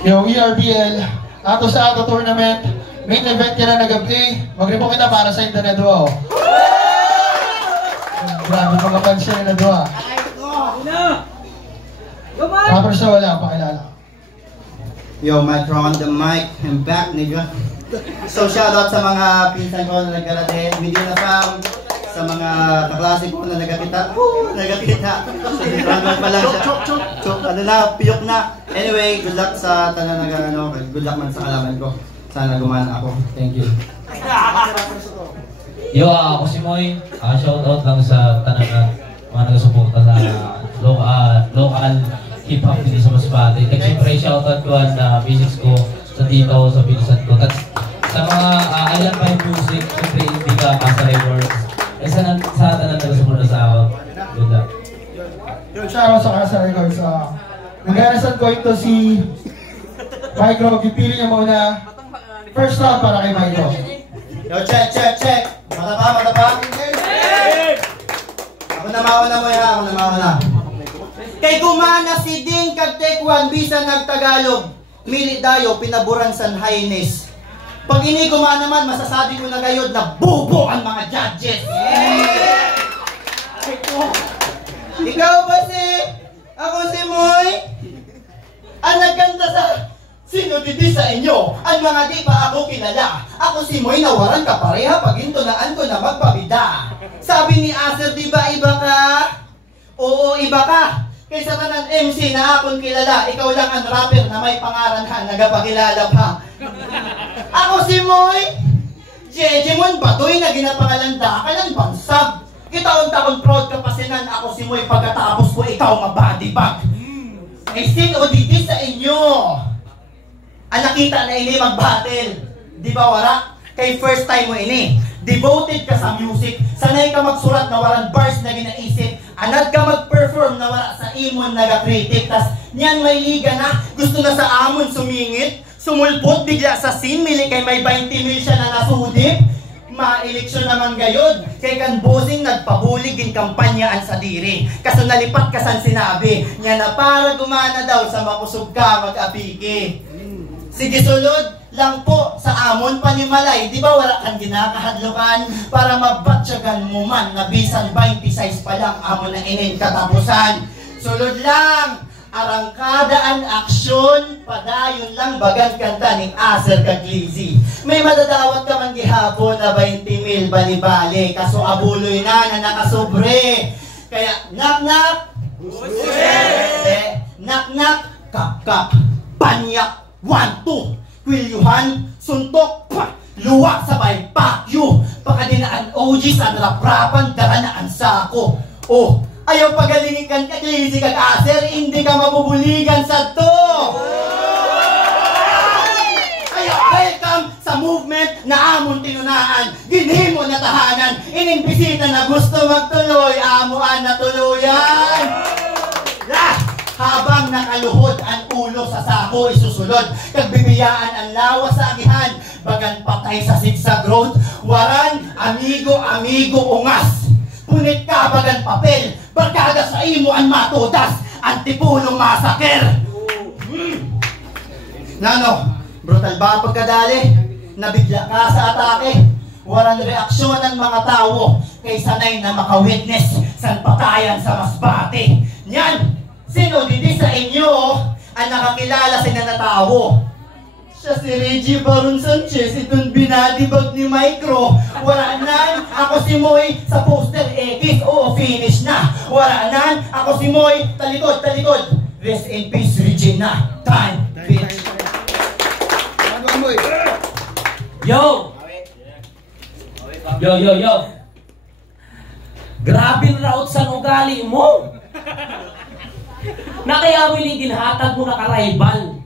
Yung ERBL, ato sa ato tournament, main event ka na nag-gabi, mag-report kita para sa internet duwa. Grabe mga fans siya na duwa. Rapper siya wala, pakilala. Yo, Micro on the mic, I'm back, nigga. So, shoutout sa mga pinsan ko na nagkarating, hindi na sa mga kaklase ko na nagkakita. Nagkakita. So, drummer pa lang siya. Chok, ano na, piyok na. Anyway, good luck sa tanan na good luck man sa kalaban ko. Sana gumana ako. Thank you. Yo, ako si Moy. Shoutout lang sa tanan na mga nagasuporta sa local hip-hop dito sa Masbate. At siyempre, shoutout ko ang physics ko sa dito, sa bilisan ko. At sa mga Ayan Five Music, siyempre, hindi ka Masa Rewards. Eh, sa tanan nagasuporta sa ako. Good luck. Yo, shoutout sa Casa Records. Nag-aarasan ko ito si Micro. Pipili niya muna. First round para kay Micro. Yo, check. Mata pa. Ako na mauna mo ya, ako na mauna. Kay gumana si Ding kag Tekwan bisan nagtagalog. Mili dayo pinaburan san highness. Pag ini gumana man masasabi ko na gayod na bubo ang mga judges. Ikaw ba si ako si Moy? Ang nagkanta sa sino didi sa inyo? Ang mga di pa ako kilala. Ako si Moy nawaran ka pareha pag intunaan ko na magpabida. Sabi ni Acer, di ba iba ka? Oo, iba ka. Kaysa tanan MC na akong kilala, ikaw lang ang rapper na may pangaranhan, nagapakilala pa. Ako si Moy, Jejemon Batoy na ginapangalanda ka ng bansag. Kitaon-taon proud ka pasinan, ako si Moy pagkatapos ko ikaw mabadibag. Eh sino dito sa inyo? Ang nakita na ini mag-battle, di ba wala? Kay first time mo ini. Devoted ka sa music, sanay ka magsurat na walang bars na ginaisip, anad ka mag-perform na wala sa imon nagakritik, tas niyan may liga na, gusto na sa amon sumingit, sumulpot bigla sa scene, mili kay may 20 mil siya na nasudip, ma-eleksyon naman gayod, kay kan bossing nagpabulig in kampanyaan sa diri, kaso nalipat ka san sinabi, niya na para gumana daw sa makusog ka mag-apiki. Sige sulod lang po sa amon panimalay, di ba wala kang ginakahadlukan para mabatsyagan mo man na bisan 26 pa lang amon na inin katapusan. Sulod lang, arangkadaan aksyon, padayon lang bagan kanta ni Acer Caglizi. May madadawat ka man gihapon na 20 mil bali-bali, kaso abuloy na nakasobre. Kaya knock-knock, knock-knock, kap-kap, panyak, 1, 2. Kwilyuhan, suntok, luwa sabay, pakyo. Pakadinaan OG sa raprapan, daranaan sako. Oh, ayaw pagalingikan ka, Glizzy kag Acer, hindi ka mabubuligan sa to. Ayaw, welcome sa movement na amon tinunaan. Ginhimo na tahanan, inimbisita na gusto magtuloy, amuan na tuluyan. Habang nakaluhod ang ulo sa sako isusulod, kag bibiyaan ang lawas sa agihan, bagan patay sa sigsag road, waran, amigo, ungas. Punit ka bagan papel, barkada sa imo ang matudas, antipulong masaker. Nano, brutal ba pagkadali? Nabigla ka sa atake? Walang reaksyon ng mga tao, kay sanay na makawitness sa patayan sa Masbate. Yan! Sino dito sa inyo ang nakakilala sa nanatawo? Siya si Reggie Baron Sanchez, itong binadibag ni Micro. Wala nan, ako si Moy sa poster X, oo, finish na. Wala nan, ako si Moy, talikod. Rest in peace, Regina. Time, bitch. Yo! Yo! Grabe raot sa ugali mo! Na kaya mo yung ginhatag mo na ka-rival.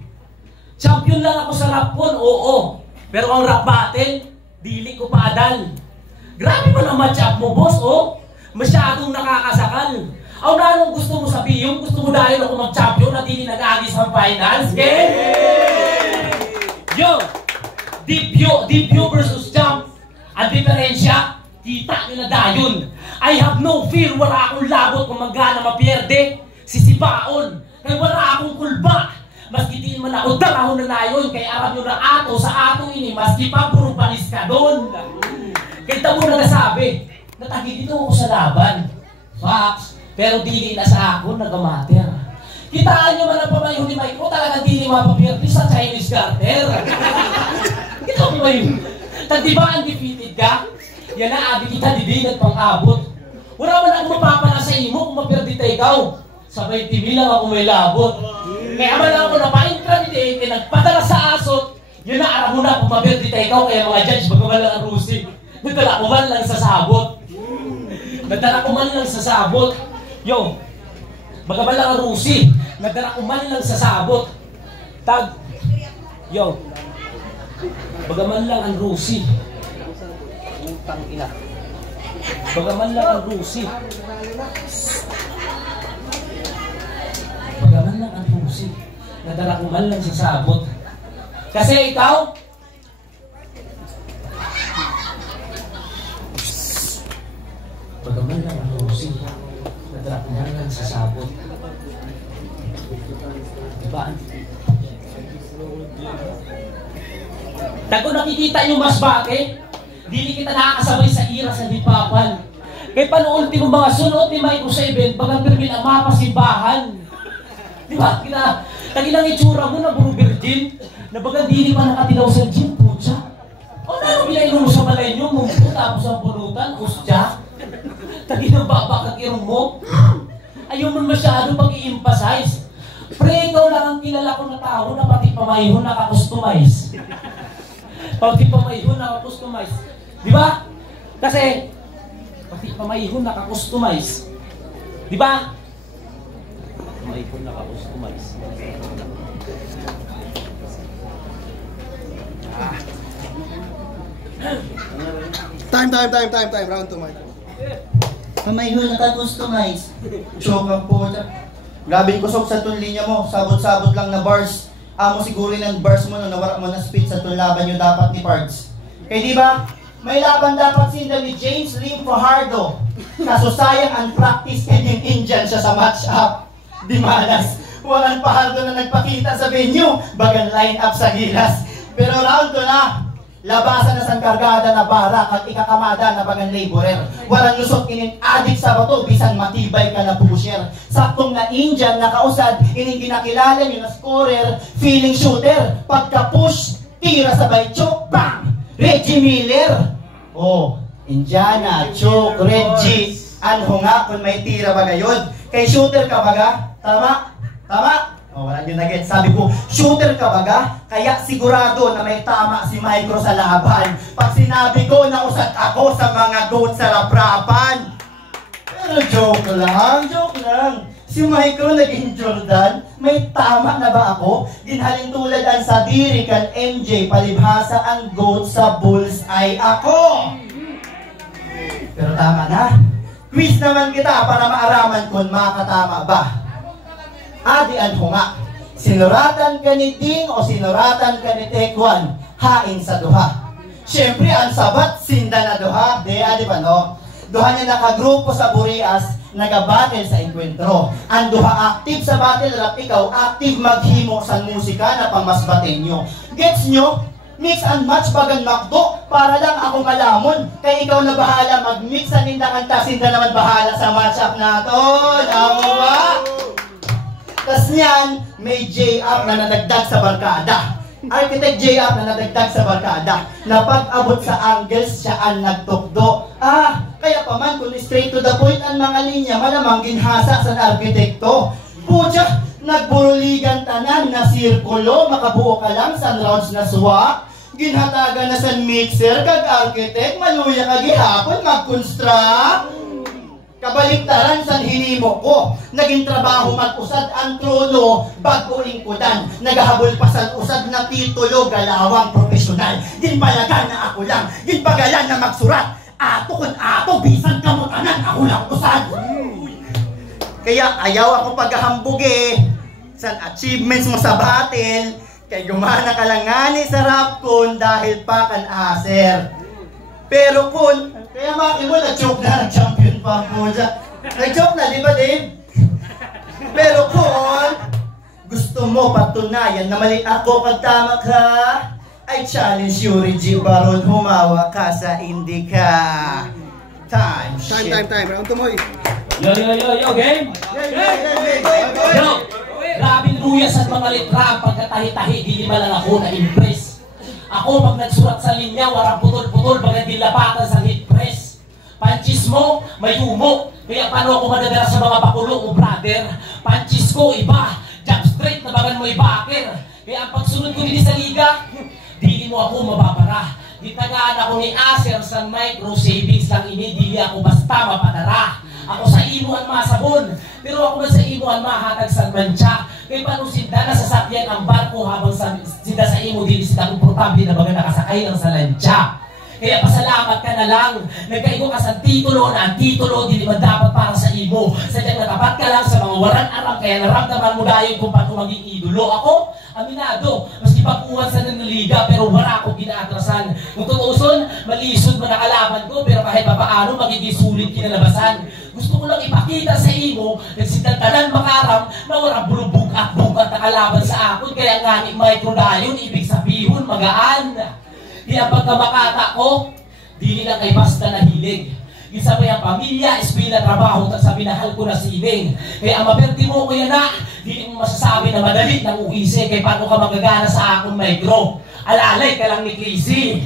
Champion lang ako sa rap kon, oo. Pero ang rap battle, dili ko padal. Grabe mo na match up mo, boss, oh. Masyadong nakakasakal. Aw na anong gusto mo sabihin? Gusto mo dahil ako mag-champion na dili nag-agis ang finals? Yo! Deep view versus jump. Ang diferensya, kita nila dayon. I have no fear, wala akong labot kung magana mapierde. Sisipaon, kaya wala akong kulba. maski di man ako darahon na nayon, kay aram nyo na ato sa ato ini, maski pa puro panis ka doon. Kaya tamo na nasabi, natagid dito ako sa laban. Facts, pero dili na sa ako, nagamater. Kitaan nyo man ang pamayo ni Mike ko, talagang dili mapapirti sa Chinese garter. Kita mo ba yun? Di ba undefeated ka? Yan na, abi kita didigat pang abot. Wala man ako mapapala sa imo kung mapirdi tayo ikaw. Sa 20,000 lang ako may labot. Kaya man ako napa-intimidate, nagpadala sa asot. Yun na, aram mo na kung mapirdi tayo ikaw. Kaya mga judge, bagaman lang ang rusi. Nagdala ko man lang sa sabot. Nagdala ko man lang sa sabot. Yo, bagaman lang ang rusi. Nagdala ko man lang sa sabot. Tag, yo, bagaman lang ang rusi. Utang ina. Bagaman lang ang rusi. Bagaman lang ang rusi. Nadala ko man lang sa sabot. Kasi ikaw, bagaman lang ang rusi. Nadala ko man lang sa sabot. Diba? Tago nakikita nyo mas bakit? Dili kita nakakasabay sa ira sa dipapan. Kaya paano ultimo mga sunod ni Mike 7, bagang permit ang mapasimbahan. Di ba? Tagilang itsura mo na puro virgin, na bagang dili pa nakatilaw sa gym, putya. O naano pinainom mo sa malay nyo, mumpo tapos ang punutan, ustya. Tagilang baba kag irong mo. Ayaw mo masyado pag-i-emphasize. Pre, ikaw lang ang kilala ko na tao na pati pamayhon nakakustomize. Pati pamayhon nakakustomize. Di ba? Kasi, pati pamayhon nakakustomize. Di ba? Pamayhon nakakustomize. Time. Round 2, Mike. Pamayhon naka-customize. Joke ang po. Grabe yung kusok sa itong linya mo. Sabot-sabot lang na bars. Amo siguro ng bars mo no, nawara mo na speed sa itong laban nyo dapat ni Pards. Kaya di ba? May laban dapat sinda ni James Lim Fajardo. Kaso sayang ang practice kay yung Indian siya sa match-up. Di malas. Walang Fajardo na nagpakita sa venue. Bagang line-up sa gilas. Pero round 2 na. Labasan na sang kargada na bara at ikakamada na bagang laborer. Walang lusot inin adik sa bato, bisan matibay ka na pusher. Saktong na Indian, nakausad, ining ginakilala nyo na scorer, feeling shooter. Pagka-push, tira sabay choke, bang! Reggie Miller. Oh, Indiana, choke, Reggie. Ano nga kung may tira ba ngayon? Kay shooter ka baga? Tama? Tama? Oh, wala nyo na-get. Sabi ko, shooter ka baga? Kaya sigurado na may tama si Micro sa laban. Pag sinabi ko na usad ako sa mga goat sa labrapan. Pero joke lang. Si Micro naging Jordan, may tama na ba ako? Ginhalin tulad ang sadiri kan MJ, palibhasa ang goat sa Bulls ay ako. Pero tama na. Quiz naman kita para maaraman kung makatama ba. Adi anho nga, sinuratan ka ni Ding o sinuratan ka ni Tekwan, hain sa duha. Siyempre, ang sabat, sinda na duha, di ba no? Duha niya nakagrupo sa Burias, nagabattle sa enkwentro. Ang duha active sa battle rap, ikaw active maghimo sa musika na pangmasbatin nyo. Gets nyo? Mix and match bagan makdo, para lang ako malamon. Kaya ikaw na bahala mag-mix sa nindakanta, sinda naman bahala sa matchup na to. Tama ba? Tas niyan, may J-up na nadagdag sa barkada. Architect J-up na nadagdag sa barkada. Na pag-abot sa angles, siya ang nagtukdo. Kaya pa man, kung straight to the point ang mga linya, malamang ginhasa sa arkitekto. Pucha, nagburuligan tanan na sirkulo, makabuo ka lang sa rounds na swak. Ginhatagan na sa mixer, kag architect, maluya ka gihapon, mag-construct. Kabaliktaran sa hinimo ko, naging trabaho mag-usad ang trono, bago ingkudan, nagahabol pa sa usad na titulo, galawang profesional. Ginpalagan na ako lang, ginpagalan na magsurat, ato kun ato, bisan kamutanan, ako lang usad. Kaya ayaw ako paghahambog sa achievements mo sa battle, kay gumana ka lang ngani sa rapcon dahil pa kan aser. Pero kun, kaya maki mo, nag-joke na, nag-champion pa po dyan. Nag-joke na, di ba Dave? Pero kun, Gusto mo patunayan na mali ako pag tama ka? I challenge you, Reggie Baron, humawa ka sa hindi ka. Time. Round to Moy. Yo, game! Yo! Grabing luyas at mga litra ang pagkatahi-tahi, di lima lang ako na-impress. Ako pag nagsurat sa linya, warang putol-putol, bagay dilapatan sa hit press. Panchis mo, may humo, kaya paano ako madadala sa mga pakulo mo, brother? Panchis ko, iba, jump straight na bagan mo ibakir. Kaya ang pagsunod ko din sa liga, di mo ako mababara. Ditagaan ako ni Acer sa micro savings lang inidili ako basta mapadara. Ako sa imuan masabon, pero ako na sa imuan mahatag sa mancha. Kaya paano sinda na sasakyan ang barko habang sinda sa imo dili sinda komportable na baga nakasakay lang sa lancha. Kaya pasalamat ka na lang, nagkaigo ka sa titulo na ang titulo di naman dapat para sa imo. Sadyang natapat ka lang sa mga waran aram, kaya naramdaman mo dayon kung paano maging idolo. Ako, aminado, maski pagkuhan sa naniliga, pero wala akong ginaatrasan. Kung tutuson, malisod man nakalaban ko, pero kahit papaano magiging sulit kinalabasan. Gusto ko lang ipakita sa imo, nagsitantanan makaram, na walang bulubog at bugat na kalaban sa akin, kaya nga ni micro dayon, ibig sabihin magaan. Kaya pagkamakata ko, di lang kay basta nahilig. Isabay ang pamilya, eskwela, trabaho, at sa minahal ko na siling. Kaya ang maperti mo ko yan na, di mo masasabi na madali ng uisi. Kaya paano ka magagana sa akong micro? Alalay ka lang ni Casey.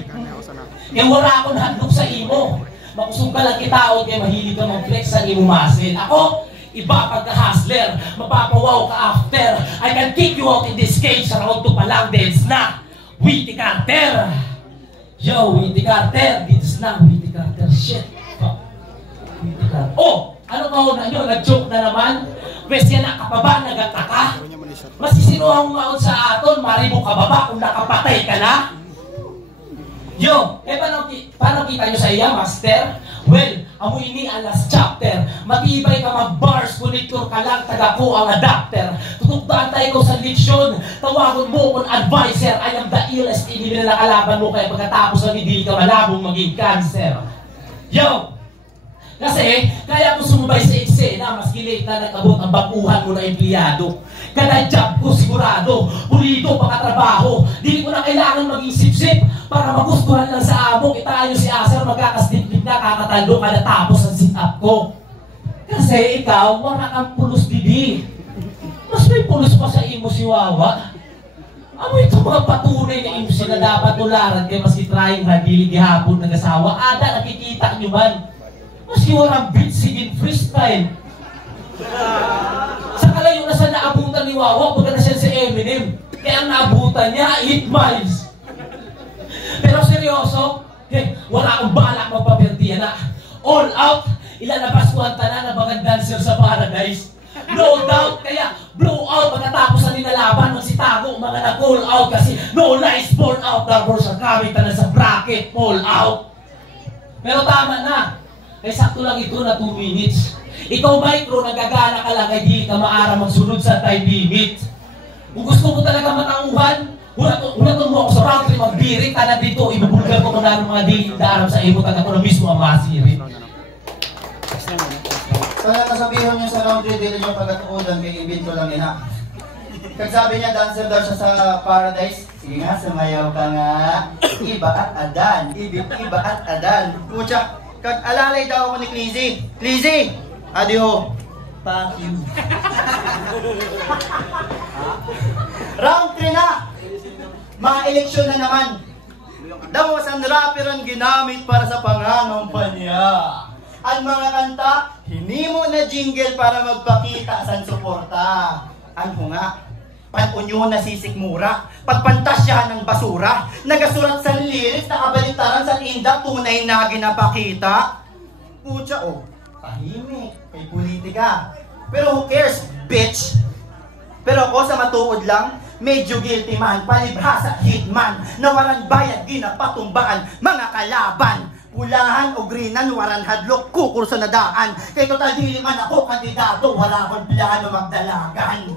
Kaya wala akong handog sa imo. Makusog ka lang kitaon, kaya mahilig ka mag-flex sa imo muscle. Ako, iba pagka-hustler, mapapawaw ka after. I can kick you out in this cage, round to palang dance na. Witty Carter! Yo, Witty Carter! Dito na, Witty Carter, shit! Witty Carter. Oh! Ano kauna nyo? Nag-joke na naman? Pwes yan na kapaba, nagataka? Masisinuhang maon sa aton, marimo kababa kung nakapatay ka na? Yo! Paano kita nyo sa iya, master? Well, amoy ni ang last chapter. Matibay ka mag-bars, connector ka lang, taga ko ang adapter. Tutugdaan tayo ko sa leksyon, tawagon mo kung advisor. I am the illest, hindi na nakalaban mo, kaya pagkatapos ng hindi ka malabong maging cancer. Yo! Kasi, kaya ko sumubay sa eksena, maski late na nag-abot ang bakuhan mo na empleyado. Kada job ko sigurado, pulido, pakatrabaho. Di ko na kailangan maging sip-sip para magustuhan lang sa amo. Kita si Acer, magkakasdip-dip na kakatalo kada tapos ang sit-up ko. Kasi ikaw, wala kang pulos didi. Mas may pulos pa sa imo si Wawa. Ano ito mga patunay na imo sila dapat tularan kaya maski trying hagili gihapon ng asawa. Ada, nakikita nyo man. Maski walang beat, sigin freestyle. Sa kalayo na sa naabutan ni Wawa, pagka na siya sa Eminem. Kaya ang naabutan niya, 8 miles. Pero seryoso, wala akong balak magpapertiya na. All out, ilalabas ko ang tanan na mga dancer sa paradise. No doubt, kaya blow out pagkatapos na ninalaban ng si Tago, mga nag-all out kasi no nice ball out. Tapos sa kamit na sa bracket, all out. Pero tama na. Ay sakto lang ito na 2 minutes. Ikaw, micro, nagagana ka lang ay di ka maara magsunod sa time limit. Kung gusto mo talaga matauhan, ulatun mo ako sa round 3 magbirit, tanan dito, ibubulgar ko kung naroon mga diling daram sa imo, taga ko na mismo ang masirit. Kaya nasabihan niya sa round 3, dili niyo pagkatuudan, kay ibig ko lang ina. Kagsabi niya, dancer daw siya sa Paradise. Sige nga, sumayaw ka nga. Iba at adan. Iba at adan. Pucha, kag-alalay daw ako ni Clizzy. Clizzy! Adio! Fuck you. Round 3 na! Mga eleksyon na naman. Daw ang rapper ang ginamit para sa pangangampanya. Ang mga kanta, hinimo na jingle para magpakita sa suporta. Ano nga? Pan-unyon na sisikmura, pagpantasyahan ng basura, nagasurat sa lyrics, nakabaliktaran sa indak, tunay na ginapakita. Pucha, oh, tahimik, kay politika. Pero who cares, bitch? Pero ako sa matuod lang, medyo guilty man, palibhasa, hitman, nawaran bayad, ginapatumbaan, mga kalaban. Pulahan o greenan, waran hadlok, kukurso na daan. Kay total dili man ako kandidato, wala akong plano magdalagan.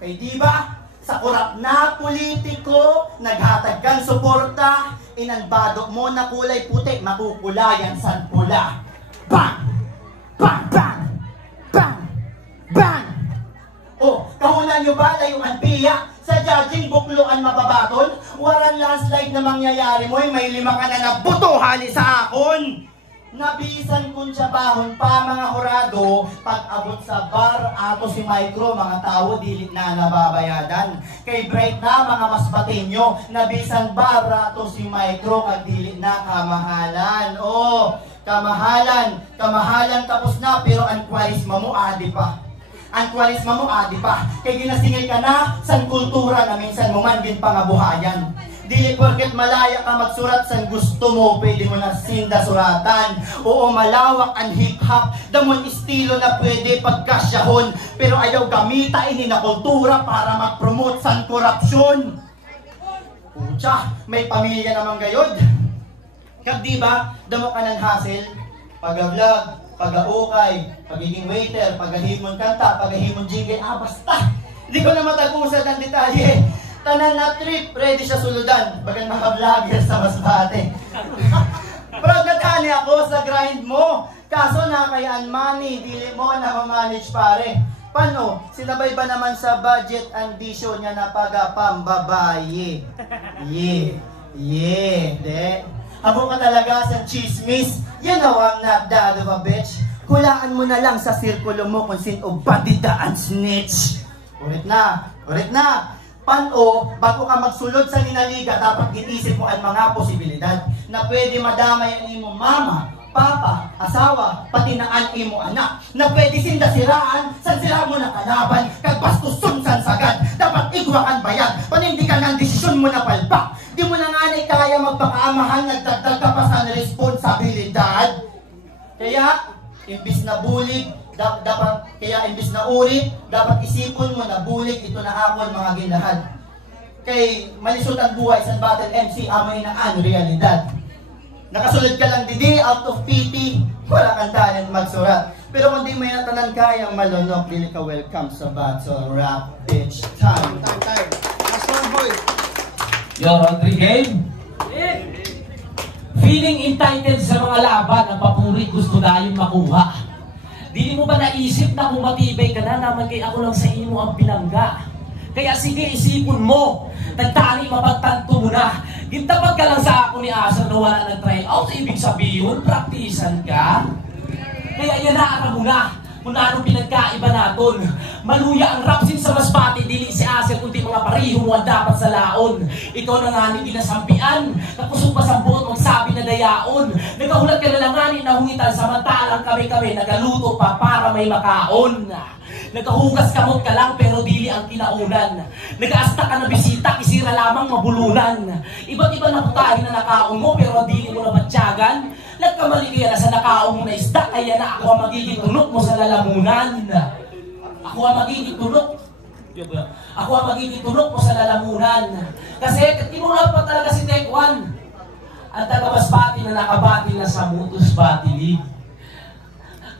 Kay diba, sa kurap na politiko, naghatag kang suporta, inanbado mo na kulay puti, makukulayan sa pula. Bang! Bang! Bang! Bang! Bang! Oh, Kahunan nyo ba layuan piya? Sa judging bukluan mababaton? Waran landslide na mangyayari mo, may 5 ka na nabuto hali sa akon. Nabisan kong tsabahon pa mga hurado, pag abot sa bar, ato si Micro, mga tao dilit na nababayadan. Kay Bright na mga mas batinyo, nabisan bar, ato si Micro, kag dilit na kamahalan. Oh, kamahalan tapos na, pero ang kwarisma mo adi pa. Ang kwarisma mo adi pa. Kay ginasingil ka na, san kultura na minsan mo man din pangabuhayan. Dili porket malaya ka magsurat san gusto mo, pwede mo na sinda suratan. Oo, malawak ang hip-hop, damon estilo na pwede pagkasyahon. Pero ayaw gamita ini na kultura para mag-promote san korupsyon. Pucha, may pamilya naman gayod. Kag diba, damo ka ng hassle, pag-vlog, pag-aukay, pagiging waiter, pag-ahimon kanta, pag-ahimon jingle, basta. Hindi ko na matag-usad ang detalye. Tanan na trip, ready siya suludan. Bagan mga vlogger sa Masbate. Proud na tani ako sa grind mo. Kaso nakakayaan money, dili mo na ma-manage pare. Paano? Sinabay ba naman sa budget ambition niya na pagapambabaye? De. Abo ka talaga sa chismis. Yan awang not that of a bitch. Hulaan mo na lang sa sirkulo mo kung sino badidaan snitch. Ulit na. Pano, bago ka magsulod sa linaliga, dapat ginisip mo ang mga posibilidad na pwede madamay ang imo mama, papa, asawa, pati na ang imo anak. Na pwede sinda siraan, san sira mo na kalaban, kag bastusun san sagad. Dapat igwakan bayad, panindi ka ng desisyon mo na palpak. Di mo na nga kaya magpakaamahan, nagdagdag ka pa sa responsibilidad. Kaya, imbis na bulig, imbis na ulit, dapat isipon mo na bulig, ito na akon mga ginahad. Kay malisod ang buhay sa battle MC, amoy na ang realidad. Nakasulod ka lang didi, out of pity, wala kang talent magsurat. Pero kung di may natanan kayang malunok, dili ka welcome sa battle rap bitch time. Master boy. Yo, Rodri game. Feeling entitled sa mga laban, ang papuri gusto dahil makuha. Dili mo ba naisip na kung matibay ka na naman kay ako lang sa imo ang binangga? Kaya sige, isipon mo. Nagtani, mapagtanto mo na. Gintapat ka lang sa ako ni Asar na wala nag-try out. Ibig sabihin, praktisan ka. Kaya yan na, mo na. Kung anong pinagkaiba natin. Maluya ang rapsin sa Masbate, dili si Asir, kundi mga pariho mo ang dapat sa laon. Ikaw na nga ni ginasampian, nakusog pa sa buot, magsabi na dayaon. Nagkahulat ka na lang nga ni nahungitan, samantalang kami nagaluto pa para may makaon. Nagkahugas kamot ka lang pero dili ang kinaunan. Nag-aasta ka na bisita, isira lamang mabulunan. Iba't iba na putahin na nakaon mo pero dili mo na batyagan. Nagkamali kaya na sa nakaon mo na isda, kaya na ako ang magiging tunok mo sa lalamunan. Ako ang magiging tunok mo sa lalamunan. Kasi tinulad pa talaga si Tekwan. Ang taga-Masbate na nakabati na sa Mutus Bati League.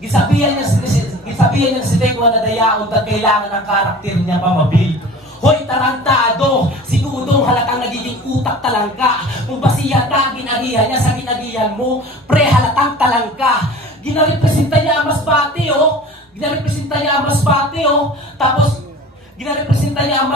Gisabihan niya si Tekwan na dayaon at kailangan ng karakter niya pamabil. Hoy, tarantado! Sigudong halatang nagiging utak talangka. Kung basiya ka, ginagihan niya sa ginagihan mo, pre, halatang talangka. Ginarepresenta niya ang Masbate, oh. Tapos, ginarepresenta niya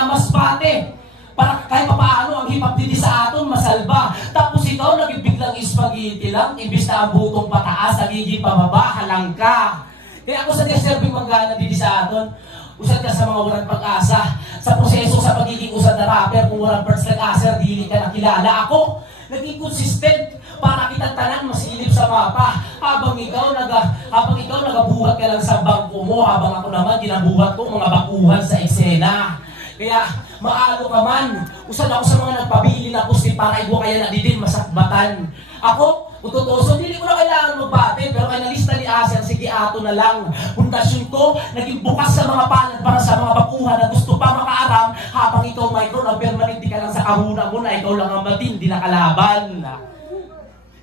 ang Masbate. Para kahit papaano ang hip-hop dito sa aton, masalba. Tapos ikaw, nagibiglang spaghetti lang, imbis na ang butong pataas, nagiging pababa, halang ka. Kaya ako sa deserving manggana dito sa aton, usad ka sa mga walang pag-asa. Sa proseso sa pagiging usad na rapper, kung walang birds like Aser, dili ka nakilala. Ako, naging consistent para kitang tanan masilip sa mapa. Habang ikaw nagabuhat ka lang sa bangko mo, habang ako naman ginabuhat ko mga bakuhan sa eksena. Kaya, maalo ka man. Usad ako sa mga nagpabili na kusti para igwa kaya na din masakbatan. Ako, ututuso, hindi ko na kailangan magbate, pero kaya nalista ni Aser, sige ato na lang. Pundasyon ko, naging bukas sa mga palad para sa mga bakuhan na gusto pa makaaram, habang ikaw, Micro, na permanente ka lang sa kahuna mo na ikaw lang ang matindi na kalaban.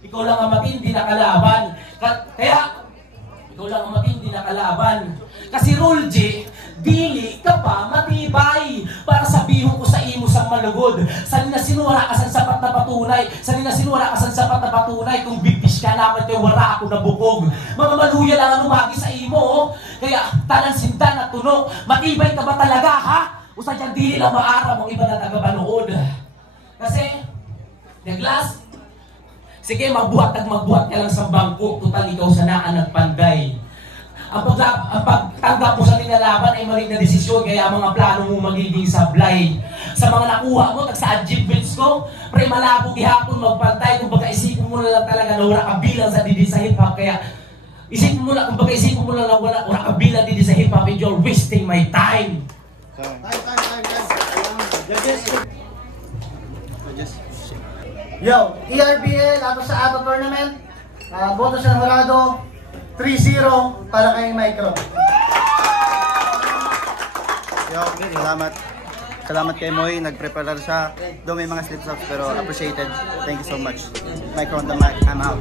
Ikaw lang ang matindi na kalaban. Kaya, ikaw lang ang matindi na kalaban. Kasi Rule J, dili ka pa matibay para sabihin ko sa imo sang malugod. Sanina sinura ka sa sapat na patunay. Kung bigtis ka naman kay wala ako nabukog. Mga maluya lang ang umagi sa imo. Kaya talang sinta na tunog. Matibay ka ba talaga, ha? O sadyang di nila maaram ang iba na tagapanood. Kasi, Douglas, sige, magbuhat ka lang sa bangko. Total, ikaw sanaan nagpanday. Ang pagtanggap mo sa nilalaban ay maling na desisyon, kaya ang mga plano mo magiging sablay. Sa mga nakuha mo, sa achievements ko, pre, malabo ihapon magpantay. Kung baga isipin mo na lang talaga na wala ka bilang sa didi sa hip-hop. Kaya isipin mo na, kung baga isipin mo na lang wala ka bilang didi sa hip-hop, and you're wasting my time. Yo, ERBL, ato sa ato tournament. Boto sa Horado, 3-0 para kay Micro. Yo, salamat. Salamat kay Moy, nag-prepare siya. Though may mga slip-ups pero appreciated. Thank you so much. Micro on the mic, I'm out.